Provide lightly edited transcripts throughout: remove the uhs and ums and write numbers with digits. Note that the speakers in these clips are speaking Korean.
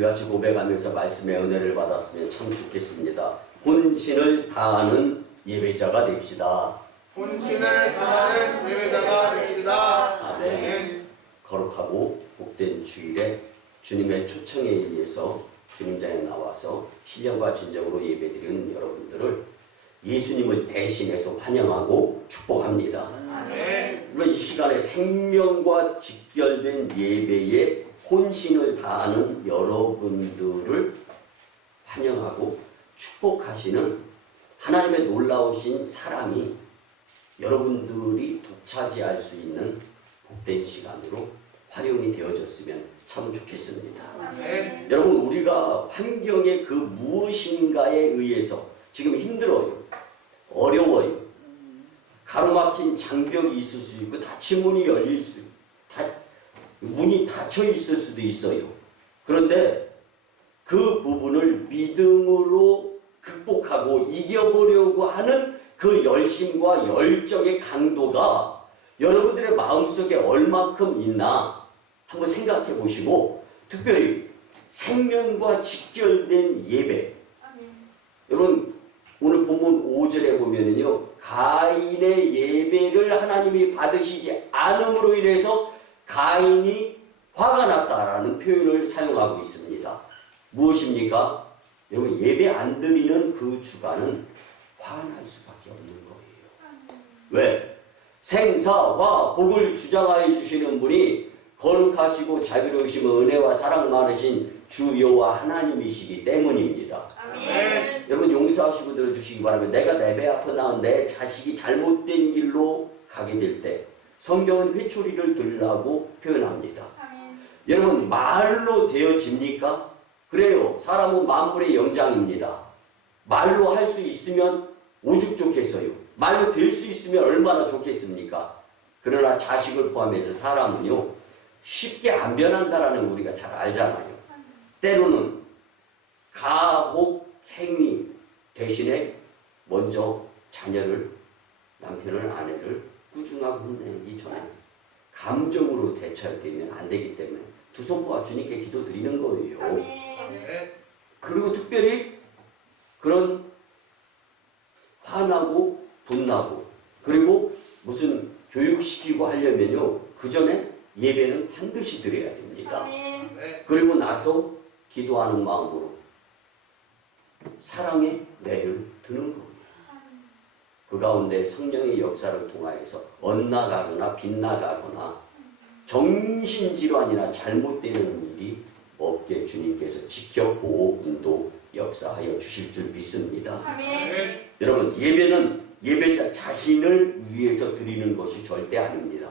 우리 같이 고백하면서 말씀의 은혜를 받았으면 참 좋겠습니다. 본신을 다하는 예배자가 됩시다. 본신을 다하는 예배자가 됩시다. 아멘. 거룩하고 복된 주일에 주님의 초청에 의해서 주님장에 나와서 신령과 진정으로 예배드리는 여러분들을 예수님을 대신해서 환영하고 축복합니다. 아멘. 물론 이 시간에 생명과 직결된 예배에 혼신을 다하는 여러분들을 환영하고 축복하시는 하나님의 놀라우신 사랑이 여러분들이 독차지할 수 있는 복된 시간으로 활용이 되어졌으면 참 좋겠습니다. 네. 여러분, 우리가 환경의 그 무엇인가에 의해서 지금 힘들어요. 어려워요. 가로막힌 장벽이 있을 수 있고 닫힌 문이 열릴 수 있고 문이 닫혀 있을 수도 있어요. 그런데 그 부분을 믿음으로 극복하고 이겨보려고 하는 그 열심과 열정의 강도가 여러분들의 마음속에 얼마큼 있나 한번 생각해 보시고, 특별히 생명과 직결된 예배. 여러분, 오늘 본문 5절에 보면은요, 가인의 예배를 하나님이 받으시지 않음으로 인해서 가인이 화가 났다라는 표현을 사용하고 있습니다. 무엇입니까? 여러분, 예배 안 드리는 그 주간은 화날 수밖에 없는 거예요. 왜? 생사와 복을 주장하여 주시는 분이 거룩하시고 자비로우시며 은혜와 사랑 많으신 주 여호와 하나님이시기 때문입니다. 아멘. 여러분, 용서하시고 들어주시기 바랍니다. 내가 내 배 아파 낳은 내 자식이 잘못된 길로 가게 될 때 성경은 회초리를 들라고 표현합니다. 여러분, 말로 되어집니까? 그래요. 사람은 만물의 영장입니다. 말로 할 수 있으면 오죽 좋겠어요. 말로 될 수 있으면 얼마나 좋겠습니까? 그러나 자식을 포함해서 사람은요, 쉽게 안 변한다라는 거 우리가 잘 알잖아요. 때로는 가복 행위 대신에 먼저 자녀를, 남편을, 아내를 꾸중하고 혼내기 전에 감정으로 대처되면 안 되기 때문에 두 손 모아 주님께 기도 드리는 거예요. 아멘. 그리고 특별히 그런 화나고 분나고 그리고 무슨 교육시키고 하려면요, 그 전에 예배는 반드시 드려야 됩니다. 네. 그리고 나서 기도하는 마음으로 사랑의 매를 드는 거예요. 그 가운데 성령의 역사를 통하여서 엇나가거나 빗나가거나 정신질환이나 잘못되는 일이 없게 주님께서 지켜 보호 인도 역사하여 주실 줄 믿습니다. 아멘. 여러분, 예배는 예배자 자신을 위해서 드리는 것이 절대 아닙니다.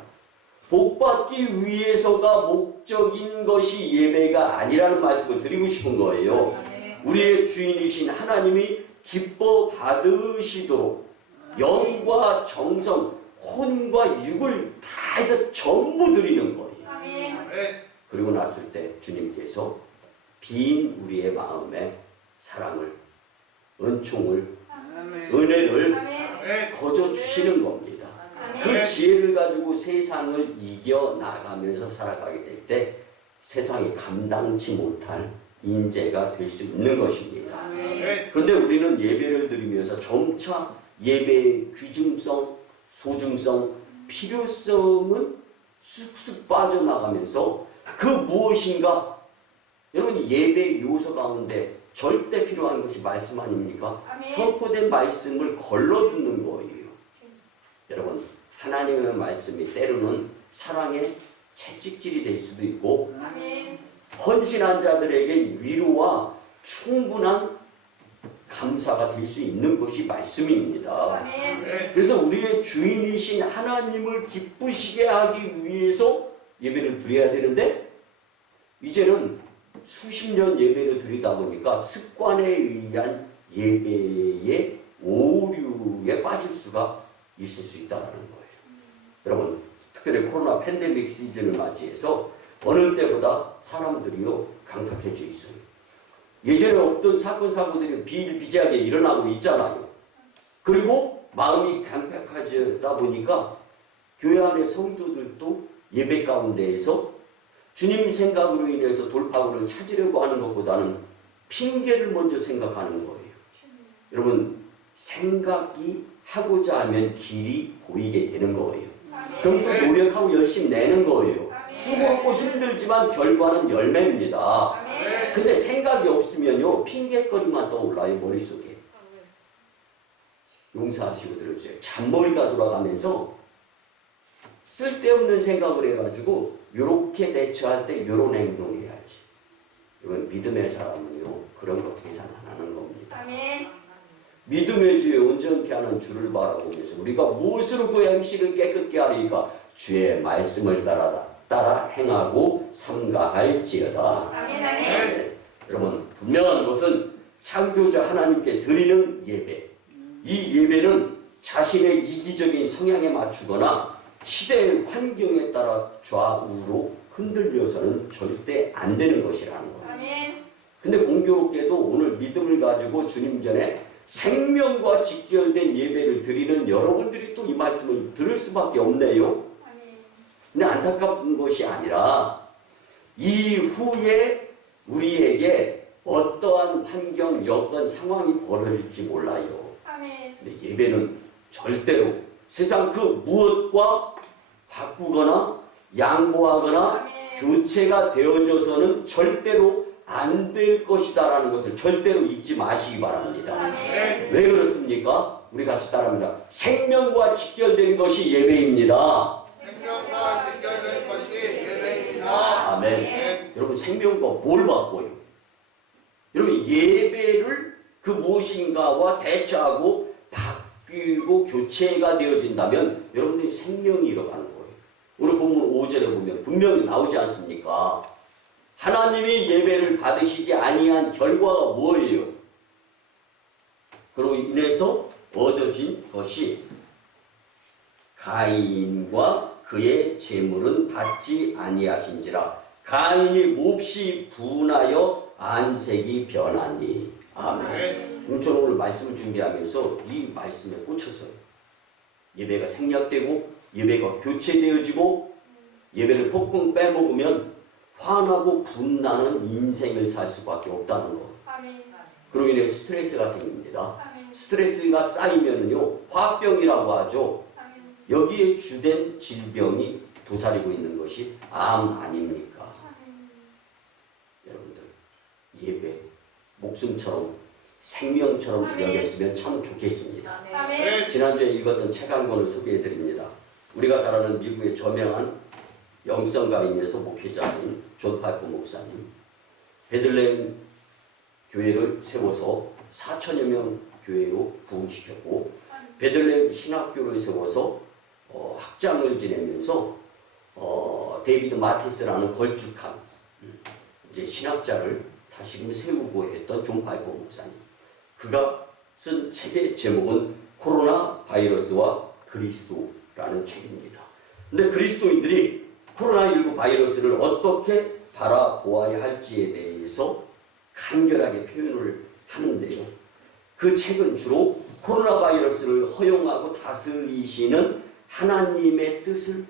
복받기 위해서가 목적인 것이 예배가 아니라는 말씀을 드리고 싶은 거예요. 우리의 주인이신 하나님이 기뻐 받으시도록 영과 정성, 혼과 육을 다 해서 전부 드리는 거예요. 아멘. 그리고 났을 때 주님께서 빈 우리의 마음에 사랑을, 은총을, 은혜를 거저 주시는 겁니다. 그 지혜를 가지고 세상을 이겨나가면서 살아가게 될 때 세상이 감당치 못할 인재가 될 수 있는 것입니다. 그런데 우리는 예배를 드리면서 점차 예배의 귀중성, 소중성, 필요성은 쑥쑥 빠져나가면서 그 무엇인가, 여러분, 예배 요소 가운데 절대 필요한 것이 말씀 아닙니까? 선포된 말씀을 걸러 듣는 거예요. 여러분, 하나님의 말씀이 때로는 사랑의 채찍질이 될 수도 있고 헌신한 자들에게 위로와 충분한 감사가 될 수 있는 것이 말씀입니다. 그래서 우리의 주인이신 하나님을 기쁘시게 하기 위해서 예배를 드려야 되는데, 이제는 수십 년 예배를 드리다 보니까 습관에 의한 예배의 오류에 빠질 수가 있을 수 있다는 거예요. 여러분, 특별히 코로나 팬데믹 시즌을 맞이해서 어느 때보다 사람들이요 강팍해져 있어요. 예전에 없던 사건 사고들이 비일비재하게 일어나고 있잖아요. 그리고 마음이 강팍해지다 보니까 교회 안의 성도들도 예배 가운데에서 주님 생각으로 인해서 돌파구를 찾으려고 하는 것보다는 핑계를 먼저 생각하는 거예요. 여러분, 생각이 하고자 하면 길이 보이게 되는 거예요. 그럼 또 노력하고 열심히 내는 거예요. 수고롭고 힘들지만 결과는 열매입니다. 근데 생각이 없으면요, 핑계거리만 떠올라요, 머릿속에. 용서하시고 들어주세요. 잔머리가 돌아가면서 쓸데없는 생각을 해가지고 요렇게 대처할 때 요런 행동을 해야지. 이건 믿음의 사람은요, 그런 거 계산 안 하는 겁니다. 믿음의 주에 온전케 하는 주를 바라보면서 우리가 무엇으로 그 행실을 깨끗게 하리까? 주의 말씀을 따라 행하고 삼가할지어다. 네. 여러분, 분명한 것은 창조자 하나님께 드리는 예배. 이 예배는 자신의 이기적인 성향에 맞추거나 시대의 환경에 따라 좌우로 흔들려서는 절대 안 되는 것이라는 거예요. 근데 공교롭게도 오늘 믿음을 가지고 주님 전에 생명과 직결된 예배를 드리는 여러분들이 또 이 말씀을 들을 수밖에 없네요. 근데 안타까운 것이 아니라 이후에 우리에게 어떠한 환경, 여건, 상황이 벌어질지 몰라요. 근데 예배는 절대로 세상 그 무엇과 바꾸거나 양보하거나 교체가 되어져서는 절대로 안 될 것이다라는 것을 절대로 잊지 마시기 바랍니다. 왜 그렇습니까? 우리 같이 따라합니다. 생명과 직결된 것이 예배입니다. 생명과 직결된 것이 예배입니다. 아멘. 여러분, 생명과 뭘 바꿔요? 여러분, 예배를 그 무엇인가와 대처하고 바뀌고 교체가 되어진다면 여러분들이 생명이 일어나는 거예요. 오늘 본문 5절에 보면 분명히 나오지 않습니까? 하나님이 예배를 받으시지 아니한 결과가 뭐예요? 그로 인해서 얻어진 것이 가인과 그의 재물은 받지 아니하신지라 가인이 몹시 분하여 안색이 변하니. 아멘. 저는 오늘 말씀을 준비하면서 이 말씀에 꽂혔어요. 예배가 생략되고 예배가 교체되어지고 예배를 폭풍 빼먹으면 화나고 분나는 인생을 살 수밖에 없다는 거. 그로 인해 스트레스가 생깁니다. 스트레스가 쌓이면은요, 화병이라고 하죠. 여기에 주된 질병이 도사리고 있는 것이 암 아닙니까? 여러분들, 예배 목숨처럼 생명처럼 여겼으면 참 좋겠습니다. 지난주에 읽었던 책 한 권을 소개해 드립니다. 우리가 잘 아는 미국의 저명한 영성가인에서 목회자인 존 파이퍼 목사님, 베들레헴 교회를 세워서 4천여 명 교회로 부흥시켰고 베들레헴 신학교를 세워서 학장을 지내면서 데이비드 마티스라는 걸쭉한 이제 신학자를 다시금 세우고 했던 존 파이퍼 목사님. 그가 쓴 책의 제목은 코로나 바이러스와 그리스도라는 책입니다. 근데 그리스도인들이 코로나19 바이러스를 어떻게 바라보아야 할지에 대해서 간결하게 표현을 하는데요. 그 책은 주로 코로나 바이러스를 허용하고 다스리시는 하나님의 뜻을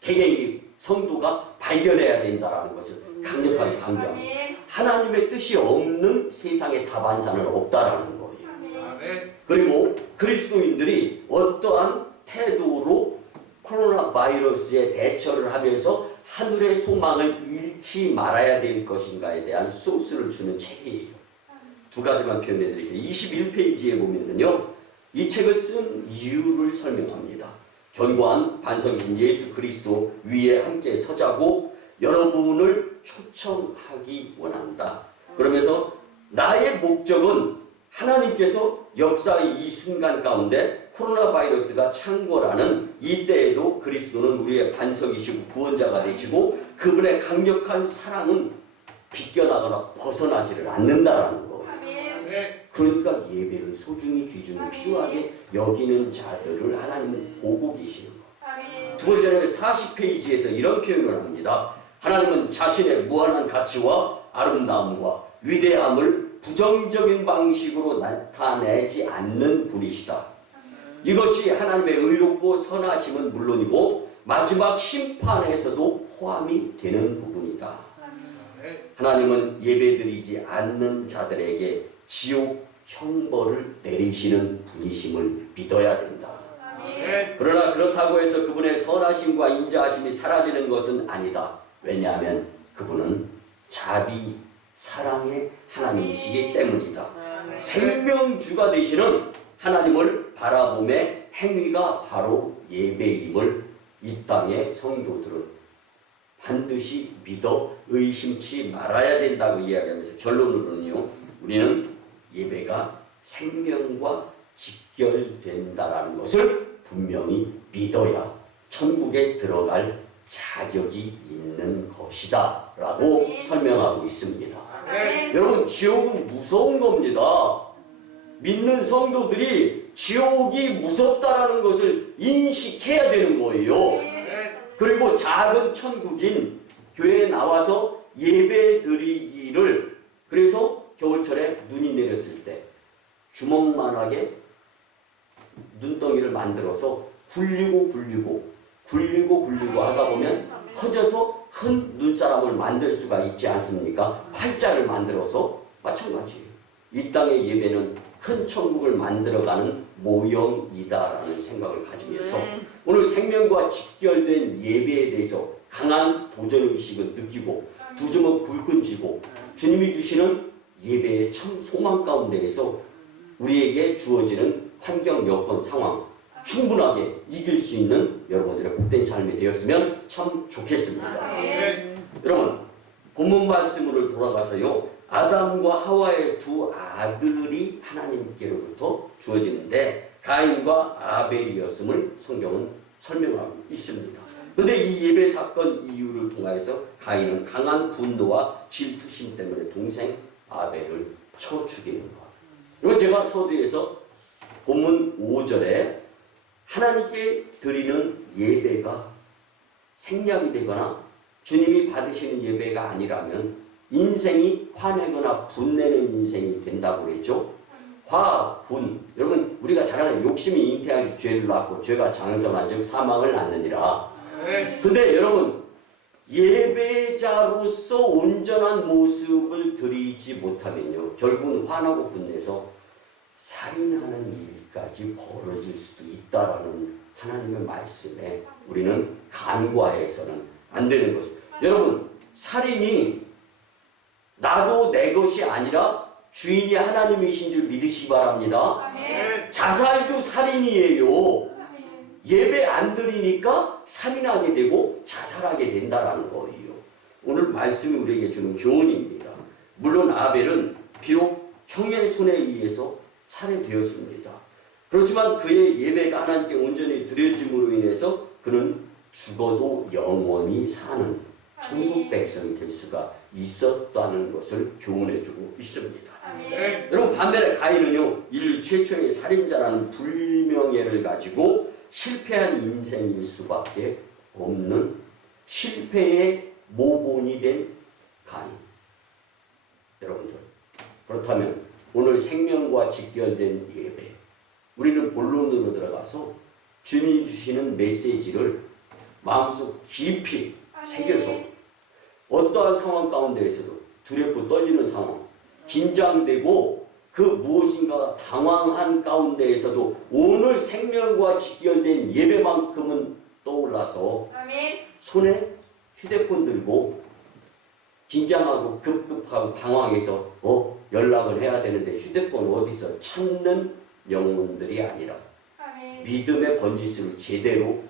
개개인 성도가 발견해야 된다는 것을 강력하게 강조합니다. 하나님의 뜻이 없는 세상에 다반사는 없다라는 거예요. 그리고 그리스도인들이 어떠한 태도로 코로나 바이러스에 대처를 하면서 하늘의 소망을 잃지 말아야 될 것인가에 대한 소스를 주는 책이에요. 두 가지만 표현해 드릴게요. 21페이지에 보면은요, 이 책을 쓴 이유를 설명합니다. 견고한 반석이신 예수 그리스도 위에 함께 서자고 여러분을 초청하기 원한다. 그러면서 나의 목적은 하나님께서 역사의 이 순간 가운데 코로나 바이러스가 창궐하는 이때에도 그리스도는 우리의 반석이시고 구원자가 되시고 그분의 강력한 사랑은 비껴나거나 벗어나지를 않는다라는 거예요. 그러니까 예배를 소중히 귀중히 필요하게 여기는 자들을 하나님은 보고 계시는 거예요. 두 번째는 40페이지에서 이런 표현을 합니다. 하나님은 자신의 무한한 가치와 아름다움과 위대함을 부정적인 방식으로 나타내지 않는 분이시다. 이것이 하나님의 의롭고 선하심은 물론이고 마지막 심판에서도 포함이 되는 부분이다. 하나님은 예배드리지 않는 자들에게 지옥 형벌을 내리시는 분이심을 믿어야 된다. 그러나 그렇다고 해서 그분의 선하심과 인자하심이 사라지는 것은 아니다. 왜냐하면 그분은 자비, 사랑의 하나님이시기 때문이다. 생명주가 되시는 하나님을 바라봄의 행위가 바로 예배임을 이 땅의 성도들은 반드시 믿어 의심치 말아야 된다고 이야기하면서 결론으로는요, 우리는 예배가 생명과 직결된다라는 것을 분명히 믿어야 천국에 들어갈 자격이 있는 것이다 라고 설명하고 있습니다. 여러분, 지옥은 무서운 겁니다. 믿는 성도들이 지옥이 무섭다라는 것을 인식해야 되는 거예요. 그리고 작은 천국인 교회에 나와서 예배 드리기를, 그래서 겨울철에 눈이 내렸을 때 주먹만하게 눈덩이를 만들어서 굴리고 하다 보면 커져서 큰 눈사람을 만들 수가 있지 않습니까? 팔자를 만들어서 마찬가지예요. 이 땅의 예배는 큰 천국을 만들어가는 모형이다라는 생각을 가지면서 오늘 생명과 직결된 예배에 대해서 강한 도전의식을 느끼고 두 주먹 불끈 쥐고 주님이 주시는 예배의 참 소망 가운데에서 우리에게 주어지는 환경, 여건, 상황 충분하게 이길 수 있는 여러분들의 복된 삶이 되었으면 참 좋겠습니다. 여러분, 본문 말씀으로 돌아가서요, 아담과 하와의 두 아들이 하나님께로부터 주어지는데 가인과 아벨이었음을 성경은 설명하고 있습니다. 그런데 이 예배 사건 이유를 통하여서 가인은 강한 분노와 질투심 때문에 동생 아벨을 쳐 죽이는 것. 이건 제가 서두에서 본문 5절에 하나님께 드리는 예배가 생략이 되거나 주님이 받으시는 예배가 아니라면 인생이 화내거나 분내는 인생이 된다고 그랬죠. 화, 분. 여러분, 우리가 잘 아는 욕심이 잉태하기 죄를 낳고 죄가 장성한 즉 사망을 낳느니라. 근데 여러분, 예배자로서 온전한 모습을 드리지 못하면요, 결국은 화나고 분내서 살인하는 일까지 벌어질 수도 있다라는 하나님의 말씀에 우리는 간과해서는 안 되는 것입니다. 여러분, 살인이 나도 내 것이 아니라 주인이 하나님이신 줄 믿으시기 바랍니다. 자살도 살인이에요. 예배 안 드리니까 살인하게 되고 자살하게 된다라는 거예요. 오늘 말씀이 우리에게 주는 교훈입니다. 물론 아벨은 비록 형의 손에 의해서 살해되었습니다. 그렇지만 그의 예배가 하나님께 온전히 드려짐으로 인해서 그는 죽어도 영원히 사는 천국 백성이 될 수가 있었다는 것을 교훈해주고 있습니다. 여러분, 반면에 가인은요, 인류 최초의 살인자라는 불명예를 가지고 실패한 인생일 수밖에 없는 실패의 모본이 된 가인. 여러분들, 그렇다면 오늘 생명과 직결된 예배, 우리는 본론으로 들어가서 주님이 주시는 메시지를 마음속 깊이 새겨서 어떠한 상황 가운데에서도 두렵고 떨리는 상황, 긴장되고 그 무엇인가 당황한 가운데에서도 오늘 생명과 직결된 예배만큼은 떠올라서 손에 휴대폰 들고 긴장하고 급급하고 당황해서 연락을 해야 되는데 휴대폰 어디서 찾는 영혼들이 아니라 믿음의 번지수를 제대로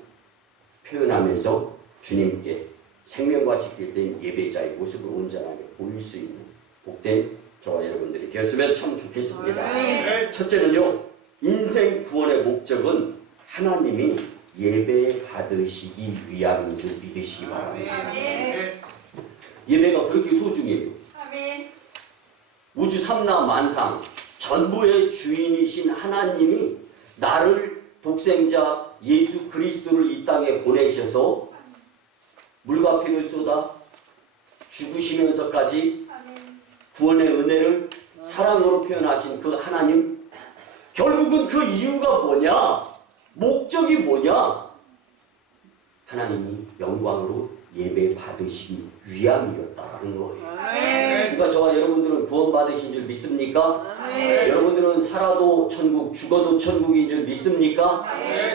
표현하면서 주님께 생명과 직결된 예배자의 모습을 온전하게 보일 수 있는 복된 저와 여러분들이 되었으면 참 좋겠습니다. 첫째는요, 인생 구원의 목적은 하나님이 예배 받으시기 위함인 줄 믿으시기 바랍니다. 예배가 그렇게 소중해요. 우주 삼라 만상 전부의 주인이신 하나님이 나를 독생자 예수 그리스도를 이 땅에 보내셔서 물과 피를 쏟아 죽으시면서까지 구원의 은혜를 사랑으로 표현하신 그 하나님, 결국은 그 이유가 뭐냐? 목적이 뭐냐? 하나님이 영광으로 예배 받으시기 위함이었다라는 거예요. 아멘. 그러니까 저와 여러분들은 구원 받으신 줄 믿습니까? 여러분들은 살아도 천국, 죽어도 천국인 줄 믿습니까?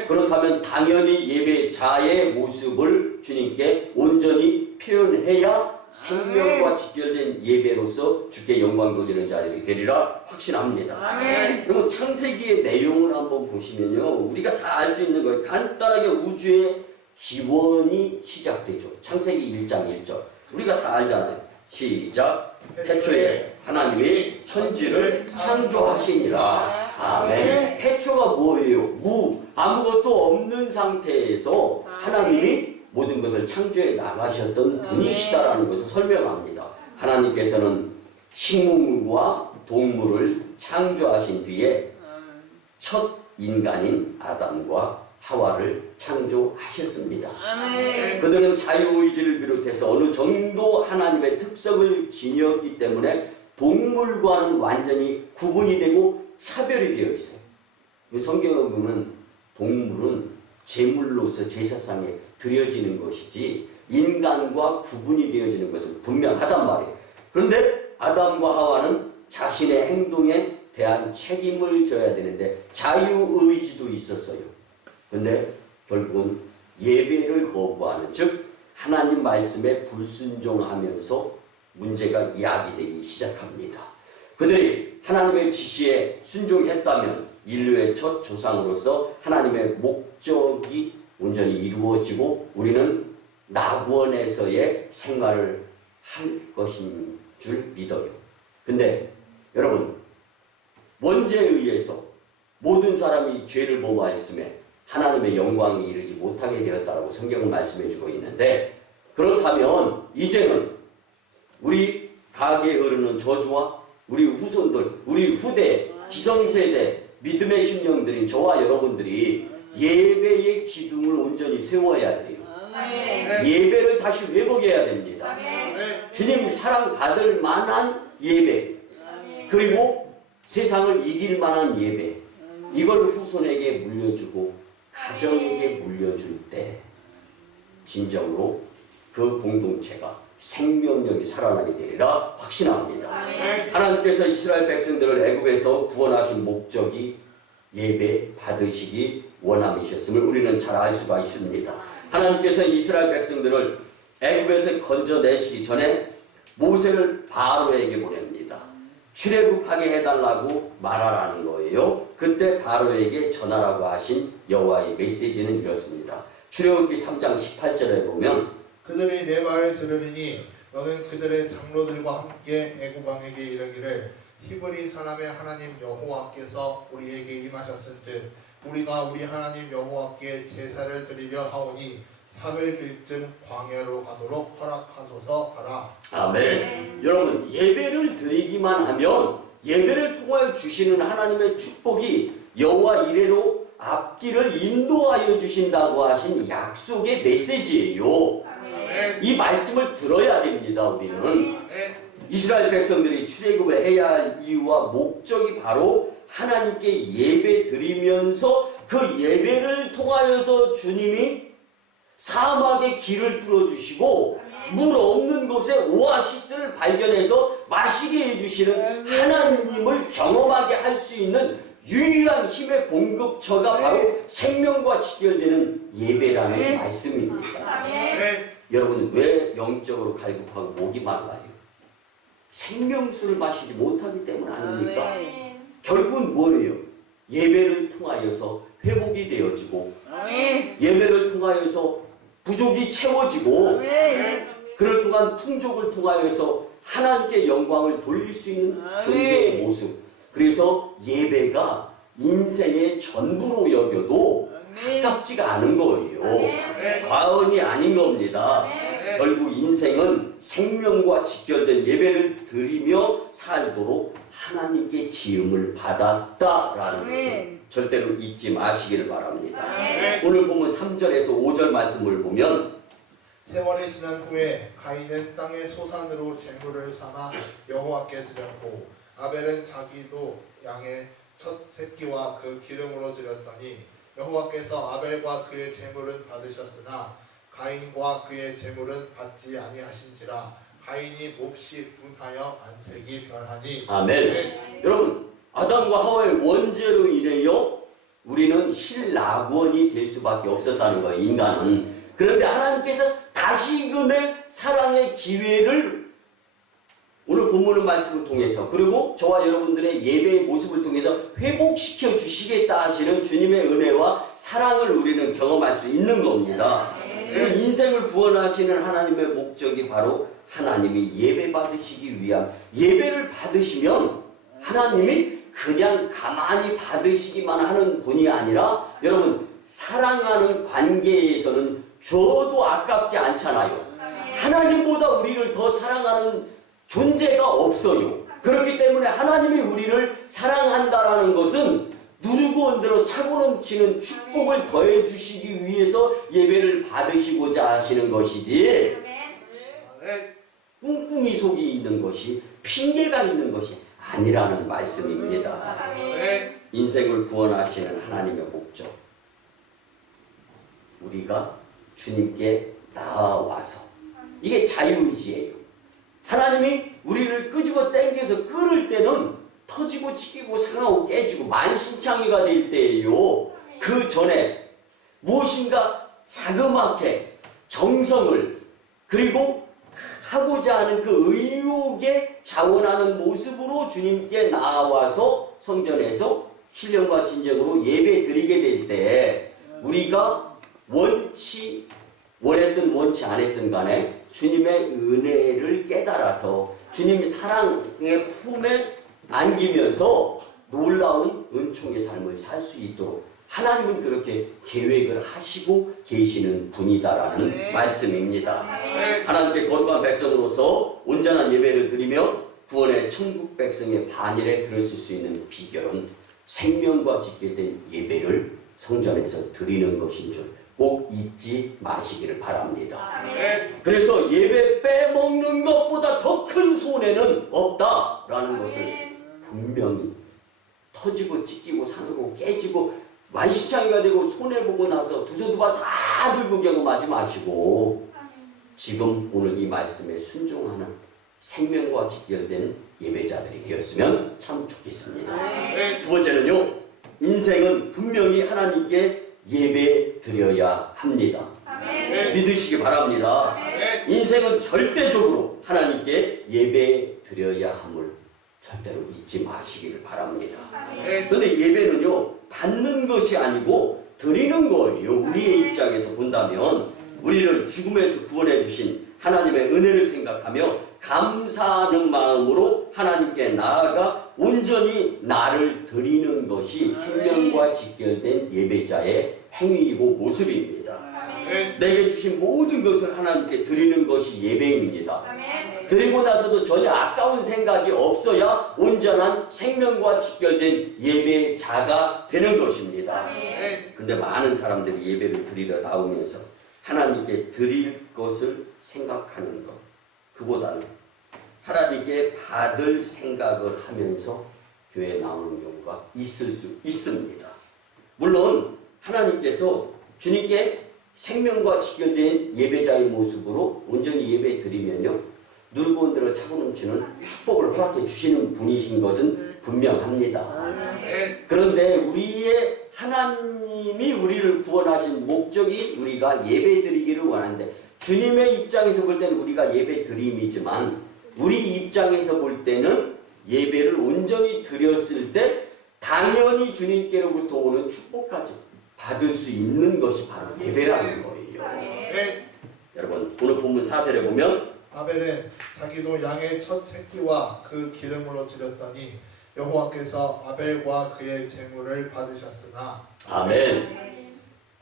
그렇다면 당연히 예배자의 모습을 주님께 온전히 표현해야 생명과 직결된 예배로서 주께 영광 돌리는 자들이 되리라 확신합니다. 그러면 창세기의 내용을 한번 보시면요, 우리가 다 알 수 있는 거예요. 간단하게 우주의 기원이 시작되죠. 창세기 1장 1절 우리가 다 알잖아요. 시작. 태초에 하나님이 천지를 창조하시니라. 아멘. 태초가 뭐예요? 아무것도 없는 상태에서 하나님이 모든 것을 창조해 나가셨던 분이시다라는 것을 설명합니다. 하나님께서는 식물과 동물을 창조하신 뒤에 첫 인간인 아담과 하와를 창조하셨습니다. 그들은 자유의지를 비롯해서 어느 정도 하나님의 특성을 지녔기 때문에 동물과는 완전히 구분이 되고 차별이 되어 있어요. 성경에 보면 동물은 제물로서 제사상에 드려지는 것이지 인간과 구분이 되어지는 것은 분명하단 말이에요. 그런데 아담과 하와는 자신의 행동에 대한 책임을 져야 되는데 자유의지도 있었어요. 근데 결국은 예배를 거부하는, 즉 하나님 말씀에 불순종하면서 문제가 야기되기 시작합니다. 그들이 하나님의 지시에 순종했다면 인류의 첫 조상으로서 하나님의 목적이 온전히 이루어지고 우리는 낙원에서의 생활을 할 것인 줄 믿어요. 근데 여러분, 원죄에 의해서 모든 사람이 죄를 범하였음에 하나님의 영광이 이르지 못하게 되었다라고 성경은 말씀해 주고 있는데, 그렇다면 이제는 우리 가게에 흐르는 저주와 우리 후손들, 우리 후대, 기성세대, 믿음의 심령들인 저와 여러분들이 예배의 기둥을 온전히 세워야 돼요. 예배를 다시 회복해야 됩니다. 주님 사랑 받을 만한 예배, 그리고 세상을 이길 만한 예배, 이걸 후손에게 물려주고 가정에게 물려줄 때 진정으로 그 공동체가 생명력이 살아나게 되리라 확신합니다. 하나님께서 이스라엘 백성들을 애굽에서 구원하신 목적이 예배 받으시기 원함이셨음을 우리는 잘 알 수가 있습니다. 하나님께서 이스라엘 백성들을 애굽에서 건져내시기 전에 모세를 바로에게 보냅니다. 출애굽하게 해달라고 말하라는 거예요. 그때 바로에게 전하라고 하신 여호와의 메시지는 이렇습니다. 출애굽기 3장 18절에 보면 그들이 내 말을 들으리니 너는 그들의 장로들과 함께 애굽 왕에게 이르기를 히브리 사람의 하나님 여호와께서 우리에게 임하셨은즉 우리가 우리 하나님 여호와께 제사를 드리려 하오니 3일쯤 광야로 가도록 허락하소서 하라. 아멘. 여러분, 예배를 드리기만 하면 예배를 통하여 주시는 하나님의 축복이 여호와 이레로 앞길을 인도하여 주신다고 하신 약속의 메시지예요. 이 말씀을 들어야 됩니다. 우리는 이스라엘 백성들이 출애굽을 해야 할 이유와 목적이 바로 하나님께 예배 드리면서 그 예배를 통하여서 주님이 사막의 길을 뚫어주시고 물 없는 곳에 오아시스를 발견해서 마시게 해주시는 하나님을 경험하게 할 수 있는 유일한 힘의 공급처가 바로 생명과 직결되는 예배라는 말씀입니다. 여러분, 왜 영적으로 갈급하고 목이 말라요? 생명수를 마시지 못하기 때문 아닙니까? 결국은 뭐예요? 예배를 통하여서 회복이 되어지고 예배를 통하여서 부족이 채워지고 그럴 동안 풍족을 통하여서 하나님께 영광을 돌릴 수 있는 존재의 모습. 그래서 예배가 인생의 전부로 여겨도 아깝지가 않은 거예요. 과언이 아닌 겁니다. 결국 인생은 생명과 직결된 예배를 드리며 살도록 하나님께 지음을 받았다라는 것을 절대로 잊지 마시기를 바랍니다. 오늘 보면 3절에서 5절 말씀을 보면 세월이 지난 후에 가인은 땅의 소산으로 제물을 삼아 여호와께 드렸고 아벨은 자기도 양의 첫 새끼와 그 기름으로 드렸더니 여호와께서 아벨과 그의 제물은 받으셨으나 가인과 그의 재물은 받지 아니하신지라. 가인이 몹시 분하여 안색이 변하니. 아멘. 여러분, 아담과 하와의 원죄로 인하여 우리는 실낙원이 될 수밖에 없었다는 거예요, 인간은. 그런데 하나님께서 다시금의 사랑의 기회를 오늘 본문의 말씀을 통해서, 그리고 저와 여러분들의 예배의 모습을 통해서 회복시켜 주시겠다 하시는 주님의 은혜와 사랑을 우리는 경험할 수 있는 겁니다. 그 인생을 구원하시는 하나님의 목적이 바로 하나님이 예배 받으시기 위한, 예배를 받으시면 하나님이 그냥 가만히 받으시기만 하는 분이 아니라, 여러분, 사랑하는 관계에서는 줘도 아깝지 않잖아요. 하나님보다 우리를 더 사랑하는 존재가 없어요. 그렇기 때문에 하나님이 우리를 사랑한다라는 것은 누르고 흔들어 차고 넘치는 축복을 더해 주시기 위해서 예배를 받으시고자 하시는 것이지, 꿍꿍이 속이 있는 것이, 핑계가 있는 것이 아니라는 말씀입니다. 인생을 구원하시는 하나님의 목적, 우리가 주님께 나아와서, 이게 자유의지예요. 하나님이 우리를 끄집어 당겨서 끌을 때는 터지고 찢기고 상하고 깨지고 만신창이가 될 때예요. 그 전에 무엇인가 자그맣게 정성을, 그리고 하고자 하는 그 의욕에 자원하는 모습으로 주님께 나와서 성전에서 신령과 진정으로 예배 드리게 될 때, 우리가 원했든 원치 않았든 간에 주님의 은혜를 깨달아서 주님 사랑의 품에 안기면서 놀라운 은총의 삶을 살 수 있도록 하나님은 그렇게 계획을 하시고 계시는 분이다라는 말씀입니다. 하나님께 거룩한 백성으로서 온전한 예배를 드리며 구원의 천국 백성의 반열에 들었을 수 있는 비결은 생명과 직결된 예배를 성전에서 드리는 것인 줄 꼭 잊지 마시기를 바랍니다. 그래서 예배 빼먹는 것보다 더 큰 손해는 없다라는 것을 분명히, 터지고 찢기고 상하고 깨지고 만신창이가 되고 손해보고 나서 두서두발 다 들고 경험하지 마시고, 지금 오늘 이 말씀에 순종하는 생명과 직결된 예배자들이 되었으면 참 좋겠습니다. 두 번째는요, 인생은 분명히 하나님께 예배 드려야 합니다. 믿으시기 바랍니다. 인생은 절대적으로 하나님께 예배 드려야 함을 절대로 잊지 마시기를 바랍니다. 그런데 예배는요, 받는 것이 아니고 드리는 거예요. 우리의 입장에서 본다면 우리를 죽음에서 구원해 주신 하나님의 은혜를 생각하며 감사하는 마음으로 하나님께 나아가 온전히 나를 드리는 것이 생명과 직결된 예배자의 행위이고 모습입니다. 내게 주신 모든 것을 하나님께 드리는 것이 예배입니다. 드리고 나서도 전혀 아까운 생각이 없어야 온전한 생명과 직결된 예배자가 되는 것입니다. 그런데 많은 사람들이 예배를 드리러 나오면서 하나님께 드릴 것을 생각하는 것, 그보다는 하나님께 받을 생각을 하면서 교회에 나오는 경우가 있을 수 있습니다. 물론 하나님께서 주님께 생명과 직결된 예배자의 모습으로 온전히 예배 드리면요, 누르고 흔들어 차고 넘치는 축복을 허락해 주시는 분이신 것은 분명합니다. 그런데 우리의 하나님이 우리를 구원하신 목적이 우리가 예배 드리기를 원하는데, 주님의 입장에서 볼 때는 우리가 예배 드림이지만 우리 입장에서 볼 때는 예배를 온전히 드렸을 때 당연히 주님께로부터 오는 축복까지 받을 수 있는 것이 바로 예배라는 거예요. 여러분, 오늘 본문 4절에 보면 아벨은 자기도 양의 첫 새끼와 그 기름으로 드렸더니 여호와께서 아벨과 그의 제물을 받으셨으나. 아멘.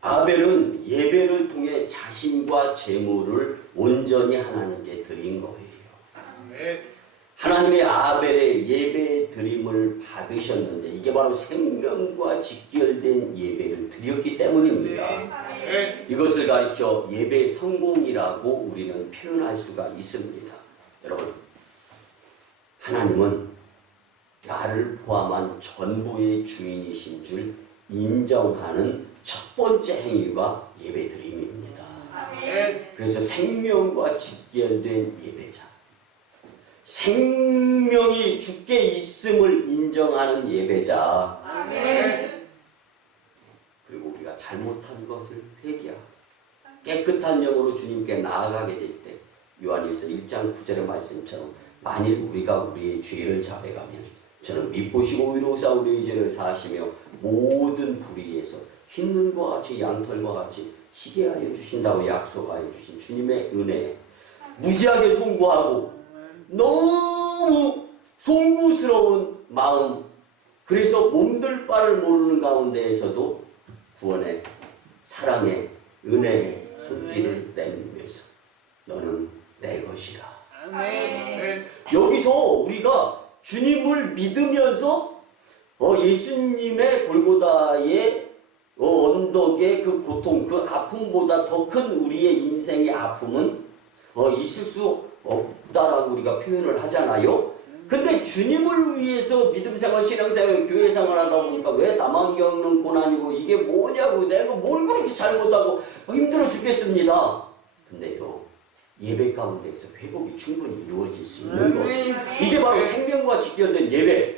아벨은 예배를 통해 자신과 제물을 온전히 하나님께 드린 거예요. 하나님의 아벨의 예배 드림을 받으셨는데 이게 바로 생명과 직결된 예배를 드렸기 때문입니다. 이것을 가리켜 예배 성공이라고 우리는 표현할 수가 있습니다. 여러분, 하나님은 나를 포함한 전부의 주인이신 줄 인정하는 첫 번째 행위가 예배 드림입니다. 그래서 생명과 직결된 예배자. 생명이 주께 있음을 인정하는 예배자. 그리고 우리가 잘못한 것을 회개하고 깨끗한 영으로 주님께 나아가게 될 때 요한일서 1장 9절의 말씀처럼 만일 우리가 우리의 죄를 자백하면 저는 미보시고 의로우사 우리의 죄를 사하시며 모든 불의에서 흰 눈과 같이 양털과 같이 희게 하여 주신다고 약속하여 주신 주님의 은혜에 무지하게 송구하고 너무 송구스러운 마음, 그래서 몸둘 바를 모르는 가운데에서도 구원의 사랑의 은혜의 손길을 내밀면서 너는 내 것이라. 여기서 우리가 주님을 믿으면서 예수님의 골고다의 언덕의 그 고통, 그 아픔보다 더 큰 우리의 인생의 아픔은 있을 수 없다라고 우리가 표현을 하잖아요. 근데 주님을 위해서 믿음생활, 신앙생활, 교회생활 하다 보니까 왜 나만 겪는 고난이고 이게 뭐냐고, 내가 뭘 그렇게 잘못하고 힘들어 죽겠습니다. 근데요, 예배 가운데에서 회복이 충분히 이루어질 수 있는 거예요. 이게 바로 생명과 직결된 예배.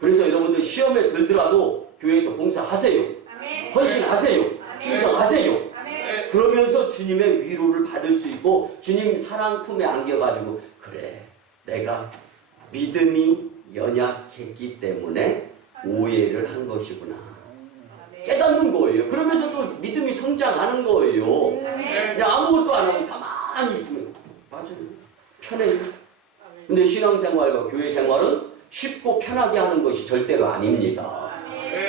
그래서 여러분들 시험에 들더라도 교회에서 봉사하세요. 헌신하세요. 충성하세요. 그러면서 주님의 위로를 받을 수 있고 주님 사랑 품에 안겨가지고 그래, 내가 믿음이 연약했기 때문에 오해를 한 것이구나 깨닫는 거예요. 그러면서 또 믿음이 성장하는 거예요. 그냥 아무것도 안 하고 가만히 있으면 맞아요, 편해요. 근데 신앙생활과 교회생활은 쉽고 편하게 하는 것이 절대로 아닙니다.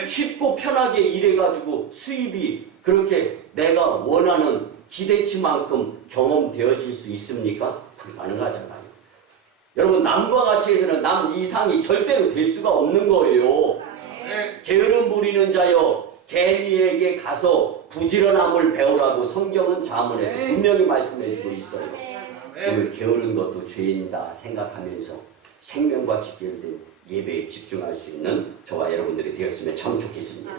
쉽고 편하게 일해가지고 수입이 그렇게 내가 원하는 기대치만큼 경험되어질 수 있습니까? 불가능하잖아요. 여러분, 남과 같이 해서는 남 이상이 절대로 될 수가 없는 거예요. 게으름 부리는 자여 개미에게 가서 부지런함을 배우라고 성경은 자문해서 분명히 말씀해주고 있어요. 오늘 게으른 것도 죄인다 생각하면서 생명과 직결된 예배에 집중할 수 있는 저와 여러분들이 되었으면 참 좋겠습니다.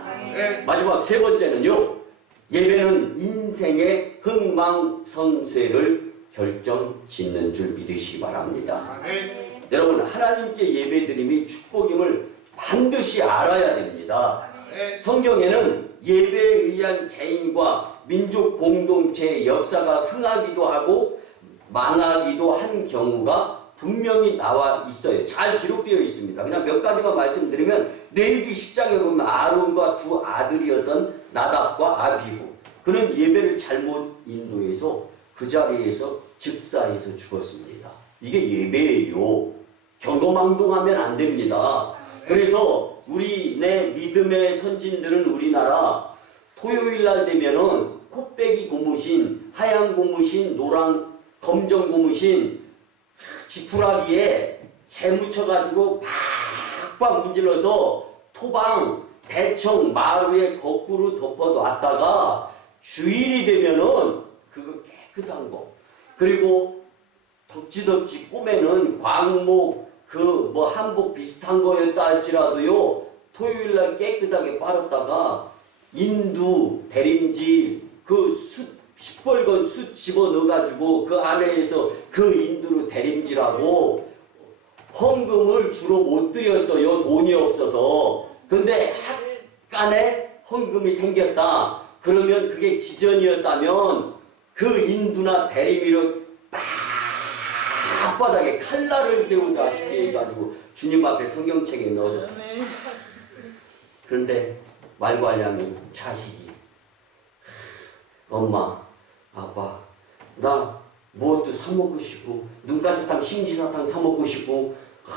마지막 세 번째는요, 예배는 인생의 흥망성쇠를 결정짓는 줄 믿으시기 바랍니다. 여러분, 하나님께 예배드림이 축복임을 반드시 알아야 됩니다. 성경에는 예배에 의한 개인과 민족 공동체의 역사가 흥하기도 하고 망하기도 한 경우가 분명히 나와 있어요. 잘 기록되어 있습니다. 그냥 몇 가지만 말씀드리면 레위기 10장에 보면 아론과 두 아들이었던 나답과 아비후, 그는 예배를 잘못 인도해서 그 자리에서 즉사해서 죽었습니다. 이게 예배예요. 경거망동하면 안 됩니다. 그래서 우리 내 믿음의 선진들은 우리나라 토요일 날 되면은 코빼기 고무신, 하얀 고무신, 노랑 검정 고무신 지푸라기에 재 묻혀가지고 팍팍 문질러서 토방, 대청, 마루에 거꾸로 덮어놨다가 주일이 되면은 그거 깨끗한 거, 그리고 덕지덕지 꼬매는 광목, 그 뭐 한복 비슷한 거였다 할지라도요, 토요일날 깨끗하게 빨았다가 인두, 대림질, 그 숯, 시뻘건 숯 집어넣어가지고 그 안에서 그 인두로 대림질하고 헌금을 주로 못 드렸어요. 돈이 없어서. 근데 약간의 헌금이 생겼다. 그러면 그게 지전이었다면 그 인두나 대림이를 빡바닥에 칼날을 세우다시피 해가지고 주님 앞에 성경책에 넣어서. 그런데 말괄량이 자식이 엄마, 아빠, 나 무엇도 사 먹고 싶고 눈가스탕, 심지사탕 사 먹고 싶고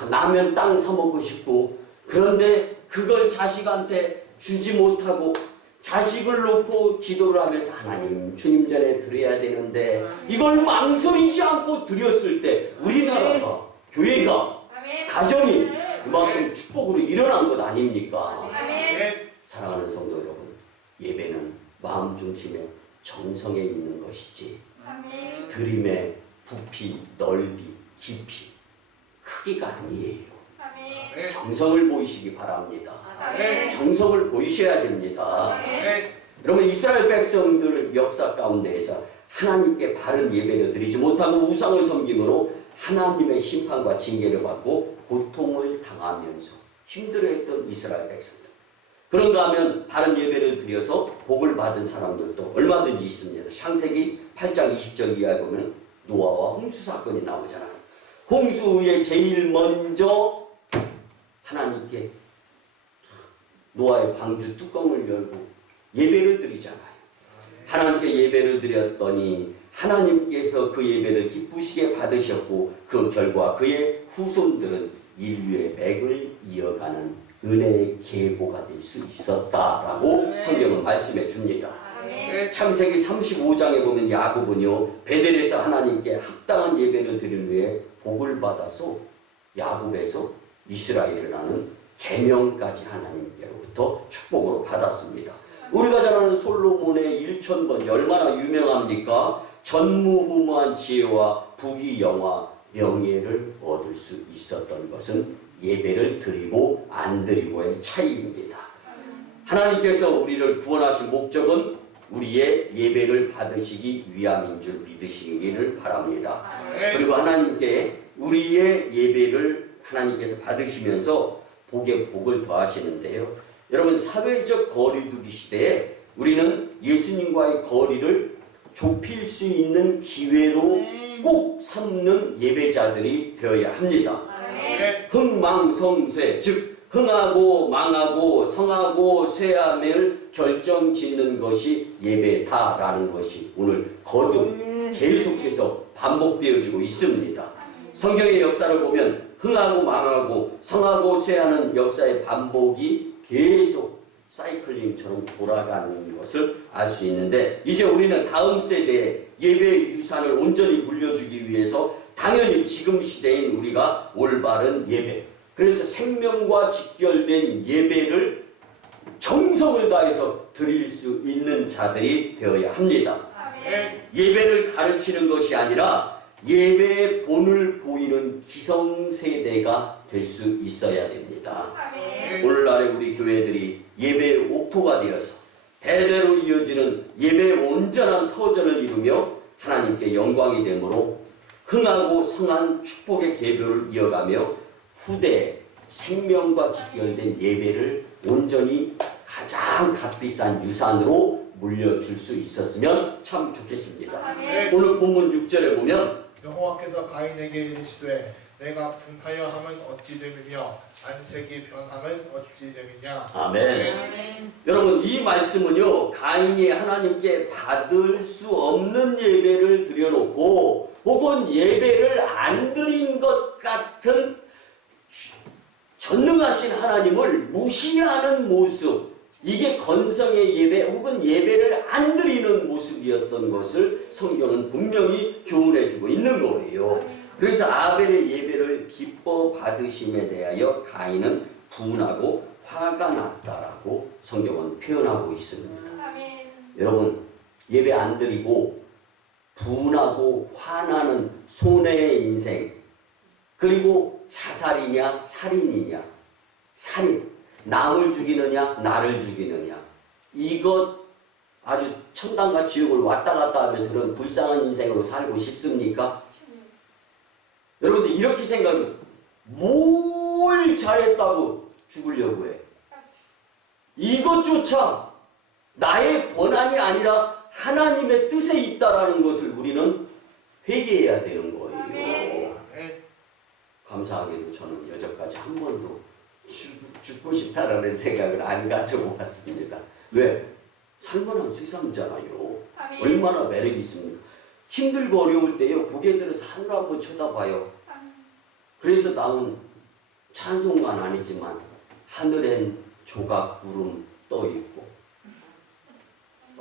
라면 땅 사 먹고 싶고, 그런데 그걸 자식한테 주지 못하고 자식을 놓고 기도를 하면서 하나님 주님 전에 드려야 되는데 이걸 망설이지 않고 드렸을 때 우리나라가, 교회가, 가정이 그만큼 축복으로 일어난 것 아닙니까? 사랑하는 성도 여러분, 예배는 마음 중심에 정성에 있는 것이지 드림의 부피, 넓이, 깊이, 크기가 아니에요. 정성을 보이시기 바랍니다. 정성을 보이셔야 됩니다. 여러분, 이스라엘 백성들 역사 가운데에서 하나님께 바른 예배를 드리지 못하고 우상을 섬김으로 하나님의 심판과 징계를 받고 고통을 당하면서 힘들어했던 이스라엘 백성들. 그런가 하면 바른 예배를 드려서 복을 받은 사람들도 얼마든지 있습니다. 창세기 8장 20절 이하에 보면 노아와 홍수 사건이 나오잖아요. 홍수 후에 제일 먼저 하나님께 노아의 방주 뚜껑을 열고 예배를 드리잖아요. 하나님께 예배를 드렸더니 하나님께서 그 예배를 기쁘시게 받으셨고 그 결과 그의 후손들은 인류의 맥을 이어가는 은혜의 계보가 될 수 있었다라고 성경은 말씀해 줍니다. 창세기 35장에 보면 야곱은요 베델에서 하나님께 합당한 예배를 드린 후에 복을 받아서 야곱에서 이스라엘이라는 계명까지 하나님께로부터 축복으로 받았습니다. 우리가 잘 아는 솔로몬의 1000번째 얼마나 유명합니까? 전무후무한 지혜와 부귀영화 명예를 얻을 수 있었던 것은 예배를 드리고 안 드리고의 차이입니다. 하나님께서 우리를 구원하신 목적은 우리의 예배를 받으시기 위함인 줄 믿으시기를 바랍니다. 그리고 하나님께 우리의 예배를 하나님께서 받으시면서 복에 복을 더하시는데요. 여러분 사회적 거리두기 시대에 우리는 예수님과의 거리를 좁힐 수 있는 기회로 꼭 삼는 예배자들이 되어야 합니다. 흥망성쇠 즉 흥하고 망하고 성하고 쇠함을 결정짓는 것이 예배다라는 것이 오늘 거듭 계속해서 반복되어지고 있습니다. 성경의 역사를 보면 흥하고 망하고 성하고 쇠하는 역사의 반복이 계속 사이클링처럼 돌아가는 것을 알 수 있는데 이제 우리는 다음 세대에 예배의 유산을 온전히 물려주기 위해서 당연히 지금 시대인 우리가 올바른 예배 그래서 생명과 직결된 예배를 정성을 다해서 드릴 수 있는 자들이 되어야 합니다. 예배를 가르치는 것이 아니라 예배의 본을 보이는 기성세대가 될 수 있어야 됩니다. 오늘날의 우리 교회들이 예배의 옥토가 되어서 대대로 이어지는 예배의 온전한 터전을 이루며 하나님께 영광이 되므로 흥하고 성한 축복의 계보를 이어가며 후대에 생명과 직결된 예배를 온전히 가장 값비싼 유산으로 물려줄 수 있었으면 참 좋겠습니다. 오늘 본문 6절에 보면 여호와께서 가인에게 이르시되 내가 분하여 함은 어찌 됨이며 안색이 변함은 어찌 됨이냐. 아멘. 여러분 이 말씀은요 가인이 하나님께 받을 수 없는 예배를 드려놓고 혹은 예배를 안 드린 것 같은 전능하신 하나님을 무시하는 모습 이게 건성의 예배 혹은 예배를 안 드리는 모습이었던 것을 성경은 분명히 교훈해주고 있는 거예요. 그래서 아벨의 예배를 기뻐 받으심에 대하여 가인은 분하고 화가 났다라고 성경은 표현하고 있습니다. 여러분 예배 안 드리고 분하고 화나는 손해의 인생 그리고 자살이냐 살인이냐 살인 남을 죽이느냐 나를 죽이느냐 이것 아주 천당과 지옥을 왔다 갔다 하면서 그런 불쌍한 인생으로 살고 싶습니까? 여러분들 이렇게 생각해 뭘 잘했다고 죽으려고 해? 이것조차 나의 권한이 아니라 하나님의 뜻에 있다라는 것을 우리는 회개해야 되는 거예요. 감사하게도 저는 여태까지 한 번도 죽고 싶다라는 생각을 안 가져보았습니다. 왜? 살만한 세상이잖아요. 얼마나 매력이 있습니까? 힘들고 어려울 때요 고개 들어서 하늘 한번 쳐다봐요. 그래서 나온 찬송가는 아니지만 하늘엔 조각구름 떠있고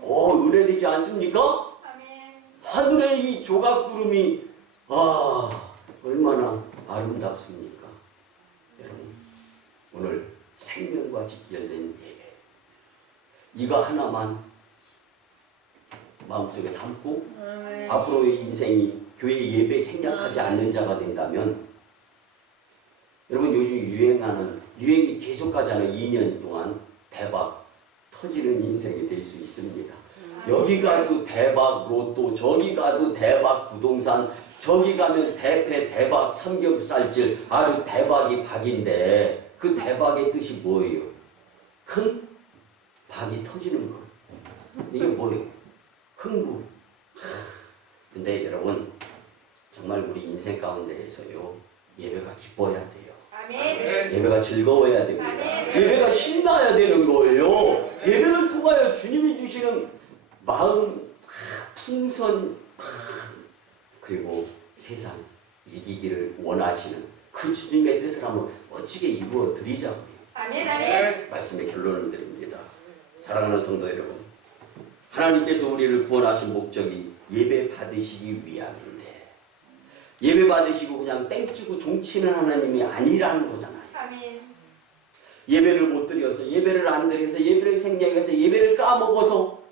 은혜되지 않습니까? 하늘에 이 조각구름이 얼마나 아름답습니까? 여러분 오늘 생명과 직결된 예배 이거 하나만 마음속에 담고 앞으로의 인생이 교회 예배에 생략하지 않는 자가 된다면 여러분 요즘 유행이 계속 가잖아요. 2년 동안 대박 터지는 인생이 될 수 있습니다. 여기 가도 대박 로또, 저기 가도 대박 부동산, 저기 가면 대박 삼겹살집, 아주 대박이 박인데 그 대박의 뜻이 뭐예요? 큰 박이 터지는 거. 이게 뭐예요? 흥분. 근데 여러분 정말 우리 인생 가운데에서요 예배가 기뻐야 돼요. 아멘. 예배가 즐거워야 됩니다. 아멘. 예배가 신나야 되는 거예요. 예배를 통하여 주님이 주시는 마음 풍선 그리고 세상 이기기를 원하시는 그 주님의 뜻을 한번 멋지게 이루어 드리자고요. 아멘. 아멘. 말씀의 결론을 드립니다. 사랑하는 성도 여러분, 하나님께서 우리를 구원하신 목적이 예배 받으시기 위함인데 예배 받으시고 그냥 땡치고 종치는 하나님이 아니라는 거잖아요. 아멘. 예배를 못 드려서 예배를 안 드려서 예배를 생략해서 예배를 까먹어서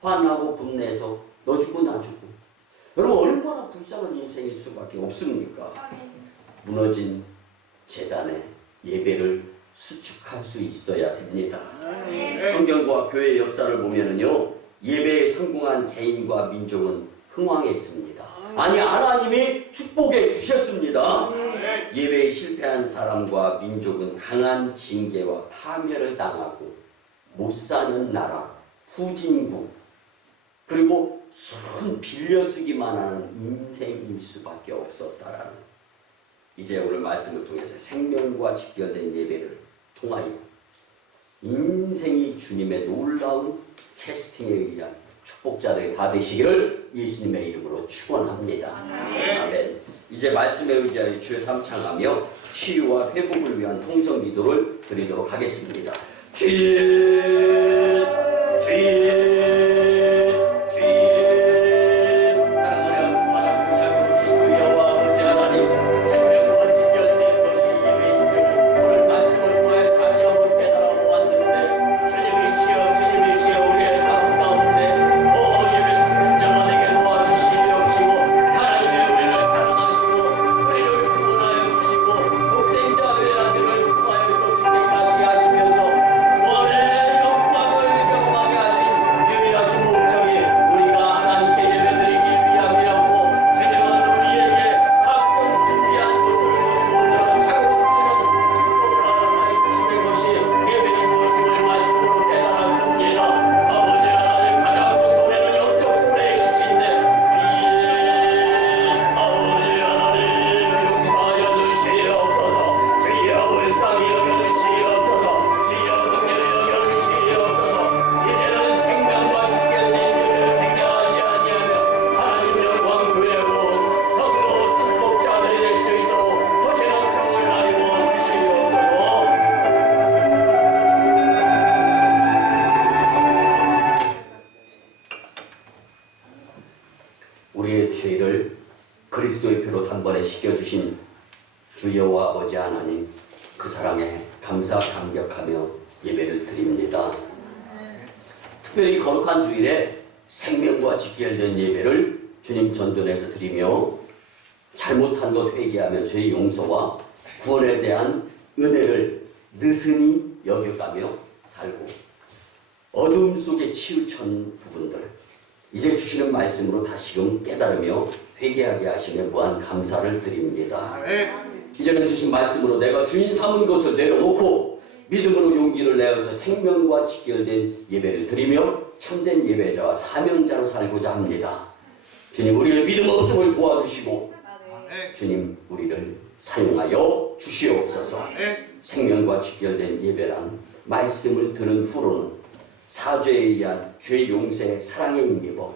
화나고 분내서 너 죽고 나 죽고 여러분 얼마나 불쌍한 인생일 수밖에 없습니까? 아멘. 무너진 제단에 예배를 수축할 수 있어야 됩니다. 아멘. 성경과 교회 역사를 보면은요 예배에 성공한 개인과 민족은 흥왕했습니다. 아니 하나님이 축복해 주셨습니다. 예배에 실패한 사람과 민족은 강한 징계와 파멸을 당하고 못 사는 나라, 후진국 그리고 순 빌려쓰기만 하는 인생일 수밖에 없었다라는 이제 오늘 말씀을 통해서 생명과 직결된 예배를 통하여 인생이 주님의 놀라운 캐스팅에 의한 축복자들이 다 되시기를 예수님의 이름으로 축원합니다. 아멘. 이제 말씀에 의지하여 주의 삼창하며 치유와 회복을 위한 통성 기도를 드리도록 하겠습니다. 주님, 사랑하여 주마다 주님의 주 여호와 아버지 하나님 생명과 직결된 것이 예배인 줄 오늘 말씀을 통하여 다시 한번 깨달아 보았는데 주님이시여 우리의 삶 가운데 예배 성공자가 되게 도와주시옵시고 하나님의 우리를 사랑하시고 우리를 구원하여 주시고 독생자의 아들을 통하여서 주께까지 하시면서 구원의 영광을 경험하게 하신 유일하신 목적이 우리가 하나님께 예배드리기 위함이었고 주님은 우리에게 각종 준비한 것을 누리고들어 차곡지는 축복을 허락하여 주시는 것이 예배인 것임을 말씀으로 깨달았습니다. 아버지 하나님 가장 큰 소리는 영적 소리의 일치인데 아버지 하나님 용서하여 주시옵소서. 주여 불쌍히 여겨주시옵소서. 주여 긍휼히 여겨주시옵소서. 이제는 생명과 직결된 예배를 생략하지 아니하며 하나님 영광 교회고 성도 축복자들이 될 수 있도록 거시는 정을 나누어 주시옵소서. 우리의 죄를 그리스도의 피로 단번에 씻겨주신 주 여호와 아버지 하나님 그 사랑에 감사 감격하며 예배를 드립니다. 특별히 거룩한 주일에 생명과 직결된 예배를 주님 전전에서 드리며 잘못한 것 회개하며 죄의 용서와 구원에 대한 은혜를 느슨히 여겨가며 살고 어둠 속에 치우친 부분들 이제 주시는 말씀으로 다시금 깨달으며 회개하게 하시며 무한 감사를 드립니다. 이제는 주신 말씀으로 내가 주인 삼은 것을 내려놓고 믿음으로 용기를 내어서 생명과 직결된 예배를 드리며 참된 예배자와 사명자로 살고자 합니다. 주님 우리의 믿음 없음을 도와주시고 주님 우리를 사용하여 주시옵소서. 생명과 직결된 예배란 말씀을 들은 후로는 사죄에 의한 죄 용서의 사랑에 힘입어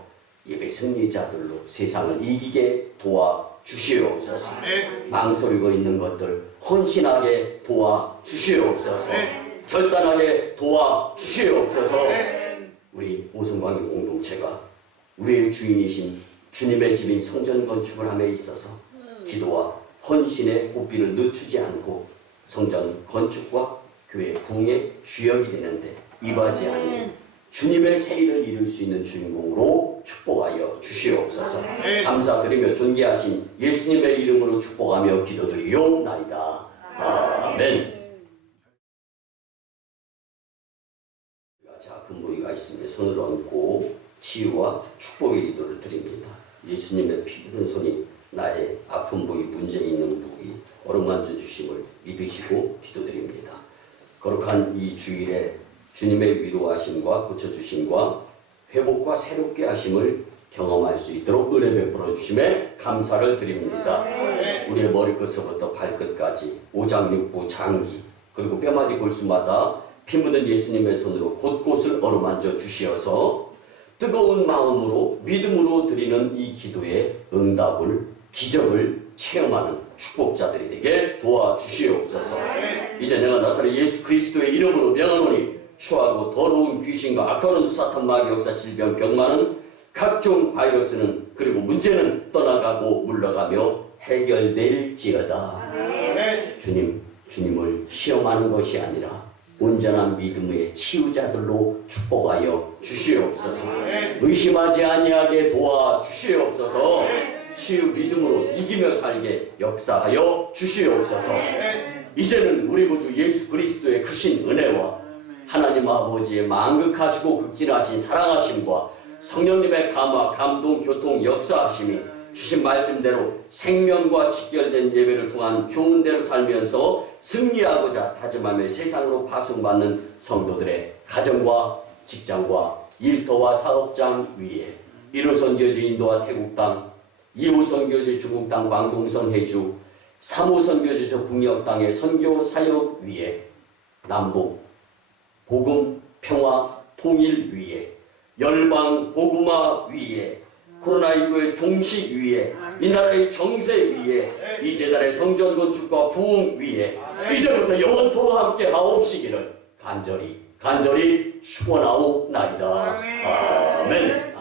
예배 승리자들로 세상을 이기게 도와주시옵소서. 망설이고 있는 것들 헌신하게 도와주시옵소서. 결단하게 도와주시옵소서. 우리 오성광의 공동체가 우리의 주인이신 주님의 집인 성전 건축을 함에 있어서 기도와 헌신의 고삐를 늦추지 않고 성전 건축과 교회 부흥의 주역이 되는데 이바지 아닌 주님의 세일을 이룰 수 있는 주인공으로 축복하여 주시옵소서. 감사드리며 존귀하신 예수님의 이름으로 축복하며 기도드리옵나이다. 아멘. 아픈 부위가 있으면 손을 얹고 치유와 축복의 기도를 드립니다. 예수님의 피 묻은 손이 나의 아픈 부위, 문제 있는 부위 어루만져 주심을 믿으시고 기도드립니다. 거룩한 이 주일에 주님의 위로하심과 고쳐주심과 회복과 새롭게 하심을 경험할 수 있도록 은혜 베풀어 주심에 감사를 드립니다. 우리의 머리끝서부터 발끝까지 오장육부, 장기 그리고 뼈마디 골수마다 피 묻은 예수님의 손으로 곳곳을 어루만져 주시어서 뜨거운 마음으로 믿음으로 드리는 이 기도의 응답을 기적을 체험하는 축복자들이 되게 도와주시옵소서. 이제 내가 나사렛 예수 그리스도의 이름으로 명하노니 추하고 더러운 귀신과 악한 사탄 마귀 역사 질병 병만은 각종 바이러스는 그리고 문제는 떠나가고 물러가며 해결될지어다. 주님을 시험하는 것이 아니라 온전한 믿음의 치유자들로 축복하여 주시옵소서. 의심하지 아니하게 도와주시옵소서. 치유 믿음으로 이기며 살게 역사하여 주시옵소서. 이제는 우리 구주 예수 그리스도의 크신 은혜와 하나님 아버지의 만극하시고 극진하신 사랑하심과 성령님의 감화, 감동, 교통, 역사하심이 주신 말씀대로 생명과 직결된 예배를 통한 교훈대로 살면서 승리하고자 다짐하며 세상으로 파송받는 성도들의 가정과 직장과 일터와 사업장 위에 1호 선교지 인도와 태국 땅, 2호 선교지 중국 땅 광동성 해주, 3호 선교지 저 북녘 땅의 선교 사역 위에 남북 복음 평화 통일 위에 열방 복음화 위에 코로나19의 종식 위에 이 나라의 정세 위에 이 재단의 성전 건축과 부흥 위에 이제부터 영원토록 함께 하옵시기를 간절히 축원하옵나이다. 아멘.